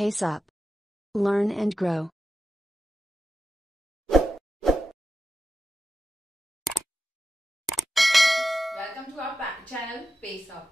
Pace up. Learn and grow. Welcome to our channel pace up.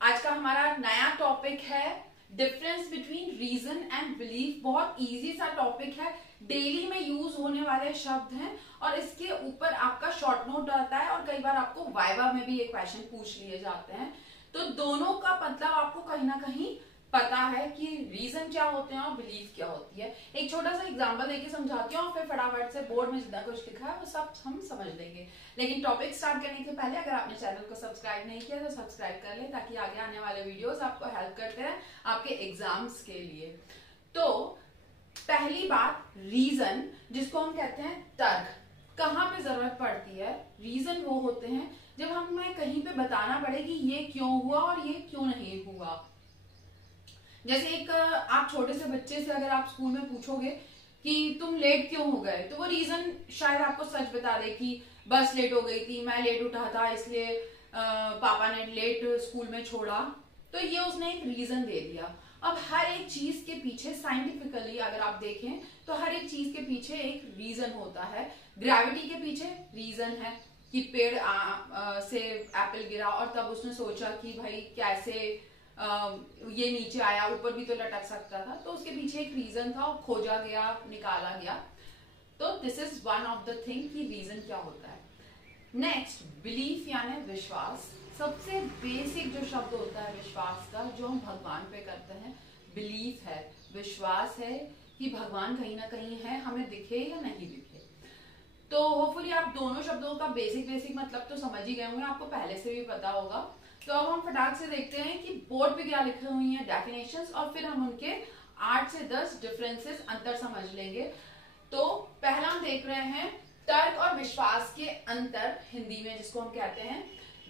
आज का हमारा नया टॉपिक है difference between reason and belief. बहुत इजी सा टॉपिक है, डेली में यूज होने वाले शब्द हैं और इसके ऊपर आपका शॉर्ट नोट आता है और कई बार आपको वाइवा में भी ये क्वेश्चन पूछ लिए जाते हैं। तो दोनों का मतलब आपको कहीं ना कहीं पता है कि रीजन क्या होते हैं और बिलीफ क्या होती है। एक छोटा सा एग्जांपल देके समझाती हूँ और फिर फटाफट से बोर्ड में जितना कुछ लिखा है वो सब हम समझ लेंगे। लेकिन टॉपिक स्टार्ट करने के पहले अगर आपने चैनल को सब्सक्राइब नहीं किया तो सब्सक्राइब कर ले, ताकि आगे आने वाले वीडियोस आपको हेल्प करते हैं आपके एग्जाम्स के लिए। तो पहली बात, रीजन जिसको हम कहते हैं तर्क, कहाँ पे जरूरत पड़ती है। रीजन वो होते हैं जब हमें कहीं पे बताना पड़े कि ये क्यों हुआ और ये क्यों नहीं हुआ। जैसे एक आप छोटे से बच्चे से अगर आप स्कूल में पूछोगे कि तुम लेट क्यों हो गए, तो वो रीजन शायद आपको सच बता दे कि बस लेट हो गई थी, मैं लेट उठा था इसलिए पापा ने लेट स्कूल में छोड़ा। तो ये उसने एक रीजन दे दिया। अब हर एक चीज के पीछे साइंटिफिकली अगर आप देखें तो हर एक चीज के पीछे एक रीजन होता है। ग्रेविटी के पीछे रीजन है कि पेड़ से एप्पल गिरा और तब उसने सोचा कि भाई कैसे ये नीचे आया, ऊपर भी तो लटक सकता था, तो उसके पीछे एक रीजन था और खोजा गया, निकाला गया। तो this is one of the thing कि रीजन क्या होता है। नेक्स्ट, बिलीफ यानी विश्वास। सबसे बेसिक जो शब्द होता है विश्वास का, जो हम भगवान पे करते हैं, बिलीफ है, विश्वास है कि भगवान कहीं ना कहीं है, हमें दिखे या नहीं दिखे। तो होपफुली आप दोनों शब्दों का बेसिक मतलब तो समझ ही गए होंगे, आपको पहले से भी पता होगा। तो अब हम फटाक से देखते हैं कि बोर्ड पे क्या लिखे हुई है डेफिनेशंस, और फिर हम उनके 8 से 10 डिफरेंसेस, अंतर समझ लेंगे। तो पहला हम देख रहे हैं तर्क और विश्वास के अंतर, हिंदी में जिसको हम कहते हैं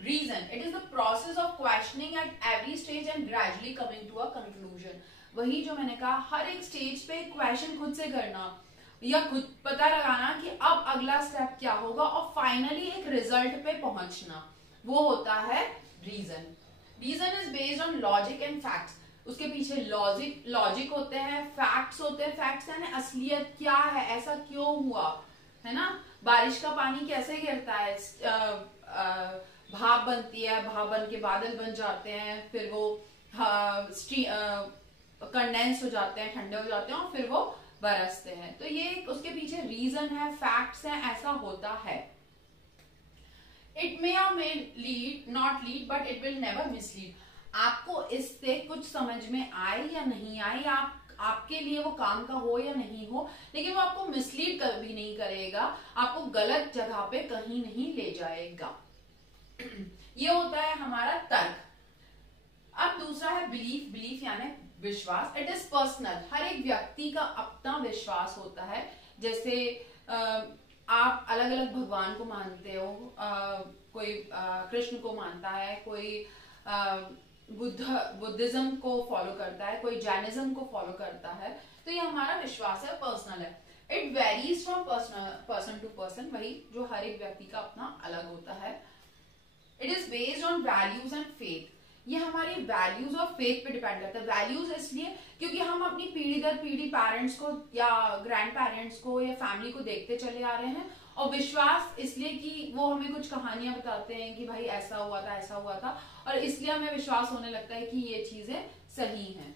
reason. It is the process of questioning at every stage and gradually coming to a conclusion. वही जो मैंने कहा, हर एक स्टेज पे क्वेश्चन खुद से करना या खुद पता लगाना कि अब अगला स्टेप क्या होगा और फाइनली एक रिजल्ट पे पहुंचना, वो होता है reason. Reason is based on logic and facts. उसके पीछे लॉजिक होते हैं, फैक्ट्स होते हैं। फैक्ट्स यानी असलियत क्या है, ऐसा क्यों हुआ, है ना। बारिश का पानी कैसे गिरता है, भाप बनती है, भाप बन के बादल बन जाते हैं, फिर वो कंडेंस हो जाते हैं, ठंडे हो जाते हैं और फिर वो बरसते हैं। तो ये उसके पीछे रीजन है, फैक्ट्स हैं, ऐसा होता है। इट मे और may lead, not lead, but it will never mislead. आपको इससे कुछ समझ में आए या नहीं आए, आपके लिए वो काम का हो या नहीं हो, लेकिन वो आपको मिसलीड कभी नहीं करेगा, आपको गलत जगह पे कहीं नहीं ले जाएगा। ये होता है हमारा तर्क। अब दूसरा है बिलीफ। बिलीफ यानी विश्वास। इट इज पर्सनल, हर एक व्यक्ति का अपना विश्वास होता है। जैसे आप अलग अलग भगवान को मानते हो, कोई कृष्ण को मानता है, कोई बुद्धिज्म को फॉलो करता है, कोई जैनिज्म को फॉलो करता है। तो ये हमारा विश्वास है, पर्सनल है। It varies from person to person, वही जो हर एक व्यक्ति का अपना अलग होता है। It is based on values and faith. ये हमारी वैल्यूज और फेथ पे डिपेंड करता है। वैल्यूज इसलिए क्योंकि हम अपनी पीढ़ी दर पीढ़ी पेरेंट्स को या ग्रैंड पेरेंट्स को या फैमिली को देखते चले आ रहे हैं, और विश्वास इसलिए कि वो हमें कुछ कहानियां बताते हैं कि भाई ऐसा हुआ था, ऐसा हुआ था, और इसलिए हमें विश्वास होने लगता है कि ये चीजें सही हैं।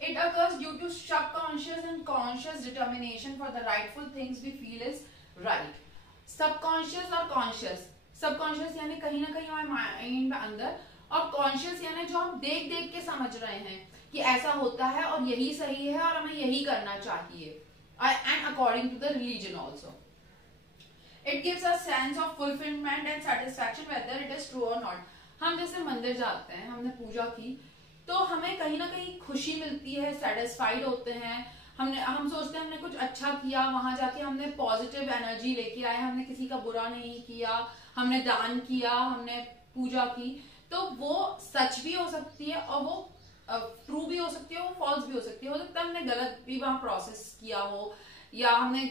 It occurs due to subconscious and conscious determination for the rightful things we feel is right. Subconscious और कॉन्शियस। सबकॉन्शियस यानी कहीं ना कहीं हमारे माइंड में अंदर, और कॉन्शियस यानी जो हम देख देख के समझ रहे हैं कि ऐसा होता है और यही सही है और हमें यही करना चाहिए, and according to the religion also. It gives a sense of fulfilment and satisfaction whether it is true और नॉट। हम जैसे मंदिर जाते हैं, हमने पूजा की, तो हमें कहीं ना कहीं खुशी मिलती है, सेटिस्फाइड होते हैं, हम सोचते हैं हमने कुछ अच्छा किया, वहां जाके हमने पॉजिटिव एनर्जी लेके आए, हमने किसी का बुरा नहीं किया, हमने दान किया, हमने पूजा की। तो वो सच भी हो सकती है और वो ट्रू भी हो सकती है, वो फॉल्स भी हो सकती है। हो सकता है हमने गलत भी वहां प्रोसेस किया हो, या हमने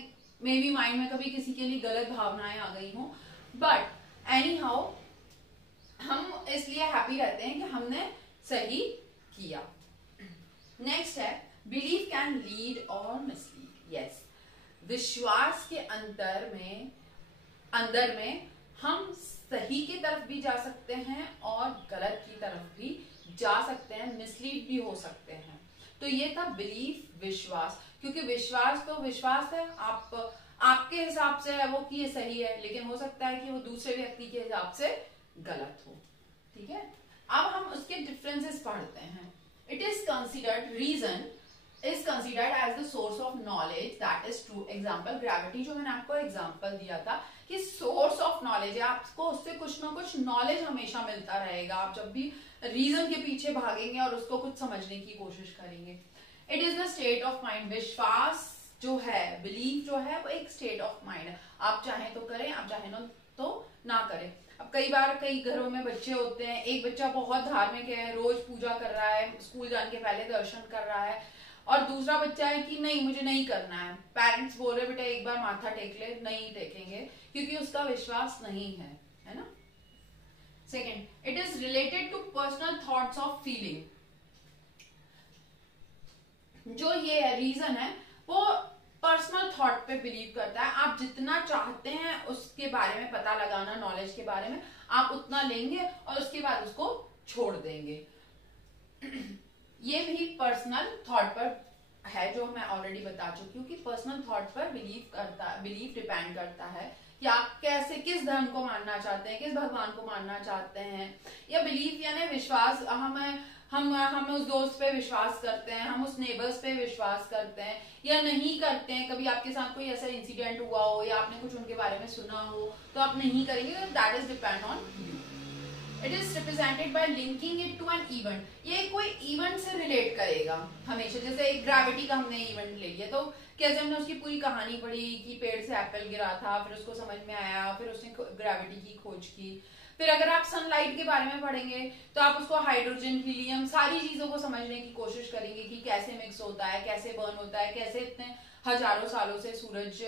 मे बी माइंड में कभी किसी के लिए गलत भावनाएं आ गई हो, बट एनी हाउ हम इसलिए हैप्पी रहते हैं कि हमने सही किया। नेक्स्ट है बिलीफ कैन लीड और मिसलीड। यस, विश्वास के अंदर में हम सही की तरफ भी जा सकते हैं और गलत की तरफ भी जा सकते हैं, मिसलीड भी हो सकते हैं। तो ये था बिलीफ, विश्वास। क्योंकि विश्वास तो विश्वास है, आपके हिसाब से है वो कि ये सही है, लेकिन हो सकता है कि वो दूसरे व्यक्ति के हिसाब से गलत हो। ठीक है, अब हम उसके डिफरेंसेस पढ़ते हैं। It is considered, reason is considered as the source of knowledge that is true। Example gravity, जो मैंने आपको एग्जाम्पल दिया था कि सोर्स ऑफ नॉलेज है, आपको उससे कुछ ना कुछ नॉलेज हमेशा मिलता रहेगा। आप जब भी रीजन के पीछे भागेंगे और उसको कुछ समझने की कोशिश करेंगे। It is the state of mind. विश्वास जो है, बिलीफ जो है, वो एक स्टेट ऑफ माइंड है। आप चाहें तो करें, आप चाहें तो ना करें। अब कई बार कई घरों में बच्चे होते हैं, एक बच्चा बहुत धार्मिक है, रोज पूजा कर रहा है, स्कूल जाने के पहले दर्शन कर रहा है, और दूसरा बच्चा है कि नहीं मुझे नहीं करना है। पेरेंट्स बोल रहे बेटा एक बार माथा टेक ले, नहीं टेकेंगे क्योंकि उसका विश्वास नहीं है ना। Second, it is related to personal thoughts of feeling. जो ये रीजन है वो पर्सनल थॉट पे बिलीव करता है। आप जितना चाहते हैं उसके बारे में पता लगाना, नॉलेज के बारे में, आप उतना लेंगे और उसके बाद उसको छोड़ देंगे। ये भी पर्सनल थॉट पर है, जो मैं ऑलरेडी बता चुकी हूँ कि पर्सनल थॉट पर बिलीफ डिपेंड करता है कि आप कैसे, किस धर्म को मानना चाहते हैं, किस भगवान को मानना चाहते हैं। या बिलीफ यानी विश्वास, हम उस दोस्त पे विश्वास करते हैं, हम उस नेबर्स पे विश्वास करते हैं या नहीं करते हैं। कभी आपके साथ कोई ऐसा इंसिडेंट हुआ हो या आपने कुछ उनके बारे में सुना हो तो आप नहीं करेंगे, तो that is depend on you. It is represented by linking it to an event. ये कोई इवेंट से रिलेट करेगा हमेशा। जैसे एक ग्रेविटी का हमने इवेंट ले लिया, तो कैसे हमने उसकी पूरी कहानी पढ़ी कि पेड़ से एप्पल गिरा था, फिर उसको समझ में आया, फिर उसने ग्रेविटी की खोज की। फिर अगर आप सनलाइट के बारे में पढ़ेंगे तो आप उसको हाइड्रोजन, हीलियम, सारी चीजों को समझने की कोशिश करेंगे कि कैसे मिक्स होता है, कैसे बर्न होता है, कैसे इतने हजारों सालों से सूरज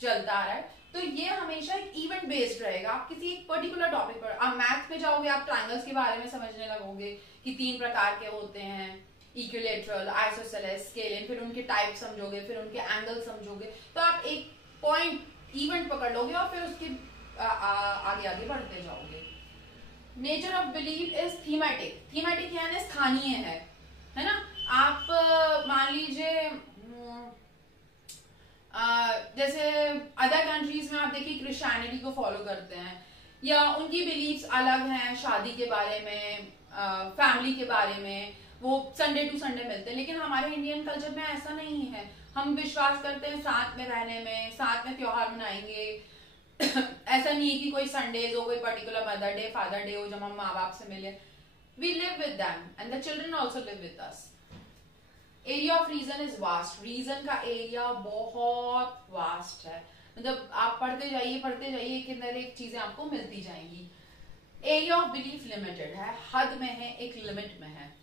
चलता आ रहा है। तो ये हमेशा एक इवेंट बेस्ड रहेगा। आप किसी एक पर्टिकुलर टॉपिक पर, आप मैथ में जाओगे, आप ट्रायंगल्स के बारे में समझने लगोगे कि 3 प्रकार के होते हैं, इक्विलेटरल, आइसोसेलेस, स्केलिन, फिर उनके टाइप समझोगे, फिर उनके एंगल समझोगे, तो आप एक पॉइंट इवेंट पकड़ लोगे और फिर उसके आगे बढ़ते जाओगे। Nature of belief is thematic. Thematic यानी स्थानीय है ना। आप मान लीजिए जैसे अदर कंट्रीज में आप देखिए क्रिश्चियनिटी को फॉलो करते हैं या उनकी बिलीफ्स अलग हैं, शादी के बारे में, फैमिली के बारे में, वो संडे टू संडे मिलते हैं। लेकिन हमारे इंडियन कल्चर में ऐसा नहीं है। हम विश्वास करते हैं साथ में रहने में, साथ में त्योहार मनाएंगे। ऐसा नहीं है कि कोई संडेज हो, कोई particular mother day, father day हो जब हम माँ बाप से मिले। We live with them and the children also live with us. Area of reason is vast. Reason का एरिया बहुत वास्ट है, मतलब आप पढ़ते जाइए एक अंदर एक चीजें आपको मिलती जाएंगी। एरिया ऑफ बिलीफ लिमिटेड है, हद में है, एक लिमिट में है।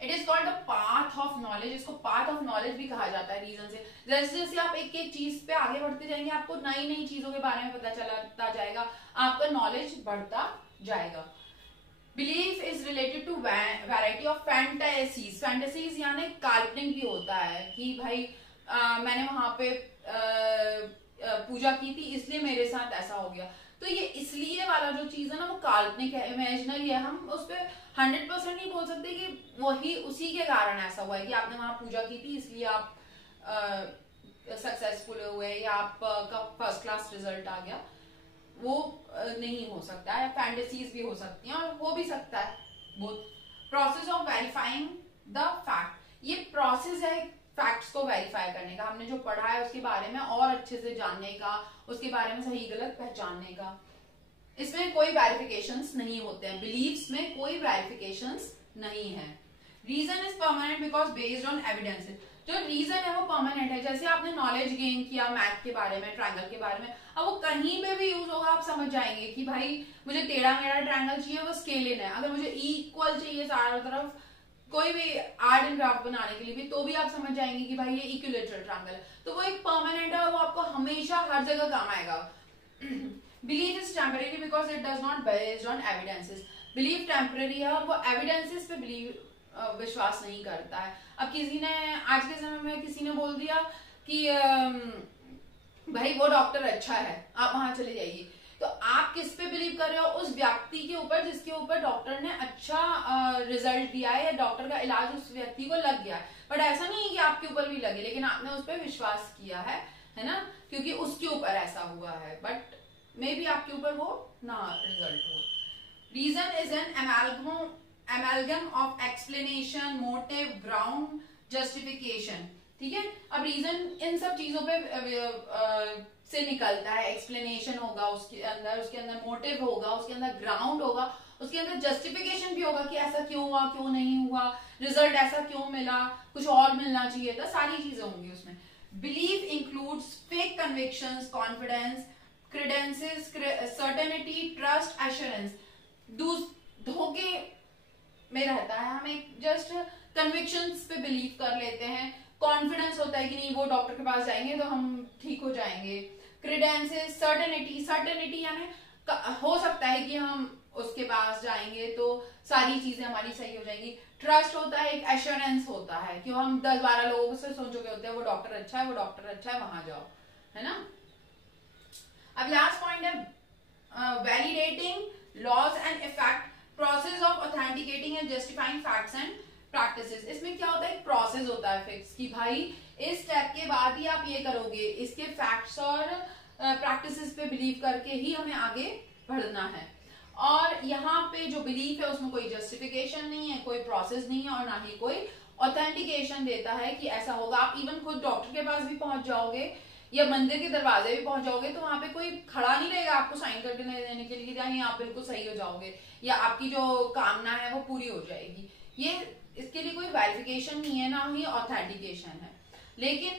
It is called the path of knowledge. इसको पाथ ऑफ नॉलेज भी कहा जाता है रीजन से। जैसे जैसे आप एक एक चीज पे आगे बढ़ते जाएंगे, आपको नई नई चीजों के बारे में पता चलता जाएगा, आपका नॉलेज बढ़ता जाएगा। Belief is related to variety of fantasies. Fantasies यानी काल्पनिक भी होता है कि भाई मैंने वहां पे पूजा की थी इसलिए मेरे साथ ऐसा हो गया। तो ये इसलिए वाला जो चीज है ना वो काल्पनिक है, इमेजिनरी है। हम उस पर 100% नहीं बोल सकते कि वही उसी के कारण ऐसा हुआ है कि आपने वहां पूजा की थी इसलिए आप सक्सेसफुल हुए या आपका फर्स्ट क्लास रिजल्ट आ गया। वो नहीं हो सकता है। फैंटेसीज भी हो सकती हैं और हो भी सकता है both. Process of verifying the fact. ये प्रोसेस है फैक्ट्स को वेरीफाई करने का। हमने जो पढ़ा है उसके बारे में और अच्छे से जानने का, उसके बारे में सही गलत पहचानने का। इसमें कोई वेरिफिकेशंस नहीं होते हैं। बिलीव्स में कोई वेरिफिकेशंस नहीं है। Reason is permanent because based on evidences. जो रीजन है वो परमानेंट है। जैसे आपने नॉलेज गेन किया मैथ के बारे में, ट्रायंगल के बारे में, अब वो कहीं पे भी यूज होगा आप समझ जाएंगे कि भाई मुझे टेढ़ा मेढ़ा ट्रायंगल चाहिए, वो स्केलिन है। अगर मुझे इक्वल चाहिए चारों तरफ, कोई भी आर्ट एंड क्राफ्ट बनाने के लिए भी, तो भी आप समझ जाएंगे कि भाई ये इक्विलेटरल ट्रायंगल है। तो वो एक परमानेंट है, वो आपको हमेशा हर जगह काम आएगा। Belief is temporary because it does not based on evidences. Belief temporary है और वो एविडेंसेस पे बिलीव विश्वास नहीं करता है। अब किसी ने आज के समय में किसी ने बोल दिया कि भाई वो डॉक्टर अच्छा है, आप वहां चले जाइए, तो आप किस पे बिलीव कर रहे हो? उस व्यक्ति के ऊपर जिसके ऊपर डॉक्टर ने अच्छा रिजल्ट दिया है या डॉक्टर का इलाज उस व्यक्ति को लग गया है। बट ऐसा नहीं है कि आपके ऊपर भी लगे, लेकिन आपने उस पर विश्वास किया है ना, क्योंकि उसके ऊपर ऐसा हुआ है, बट मे बी आपके ऊपर वो ना रिजल्ट हो। Reason is an amalgam of explanation, motive, ground, justification। ठीक है, अब रीजन इन सब चीजों पे से निकलता है। एक्सप्लेनेशन होगा उसके अंदर मोटिव होगा, उसके अंदर ग्राउंड होगा, उसके अंदर जस्टिफिकेशन भी होगा कि ऐसा क्यों हुआ, क्यों नहीं हुआ, रिजल्ट ऐसा क्यों मिला, कुछ और मिलना चाहिए था, सारी चीजें होंगी उसमें। Belief includes fake convictions, confidence, credences, certainty, trust, assurance. धोखे में रहता है, हम एक जस्ट कन्विक्शंस पे बिलीव कर लेते हैं, कॉन्फिडेंस होता है कि नहीं वो डॉक्टर के पास जाएंगे तो हम ठीक हो जाएंगे। क्रेडेंसेस, सर्टेनिटी यानी हो सकता है कि हम उसके पास जाएंगे तो सारी चीजें हमारी सही हो जाएंगी। ट्रस्ट होता है, एक एश्योरेंस होता है कि हम 10-12 लोगों से सुन चुके होते हैं वो डॉक्टर अच्छा है, वो डॉक्टर अच्छा है, वहां जाओ, है ना। अब लास्ट पॉइंट है validating laws and effect, process of authenticating and justifying facts and practices. इसमें क्या होता है, एक प्रोसेस होता है फिक्स कि भाई इस स्टेप के बाद ही आप ये करोगे, इसके फैक्ट्स और प्रैक्टिसेस पे बिलीव करके ही हमें आगे बढ़ना है। और यहाँ पे जो बिलीफ है उसमें कोई जस्टिफिकेशन नहीं है, कोई प्रोसेस नहीं है, और ना ही कोई ऑथेंटिकेशन देता है कि ऐसा होगा। आप इवन खुद डॉक्टर के पास भी पहुंच जाओगे या मंदिर के दरवाजे भी पहुंच जाओगे तो वहां पे कोई खड़ा नहीं रहेगा आपको साइन करके देने के लिए कि आप बिल्कुल सही हो जाओगे या आपकी जो कामना है वो पूरी हो जाएगी। ये इसके लिए कोई वेरिफिकेशन नहीं है, ना ही ऑथेंटिकेशन है। लेकिन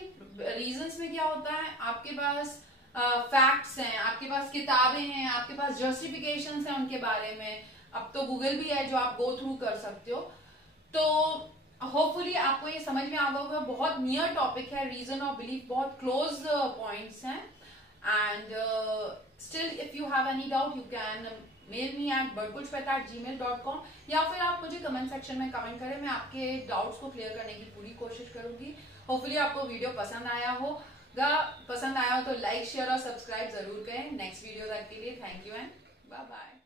रीजंस में क्या होता है, आपके पास फैक्ट्स हैं, आपके पास किताबें हैं, आपके पास जस्टिफिकेशंस हैं उनके बारे में। अब तो गूगल भी है जो आप गो थ्रू कर सकते हो। तो होपफुली आपको ये समझ में आ गया होगा, बहुत नियर टॉपिक है, रीजन और बिलीफ बहुत क्लोज पॉइंट्स हैं। And still if you have any doubt you can mail me at barkulshweta@gmail.com या फिर आप मुझे कमेंट सेक्शन में कमेंट करें, मैं आपके डाउट्स को क्लियर करने की पूरी कोशिश करूंगी। होपफुली आपको वीडियो पसंद आया हो तो लाइक, शेयर और सब्सक्राइब जरूर करें। नेक्स्ट वीडियो तक के लिए thank you and bye bye.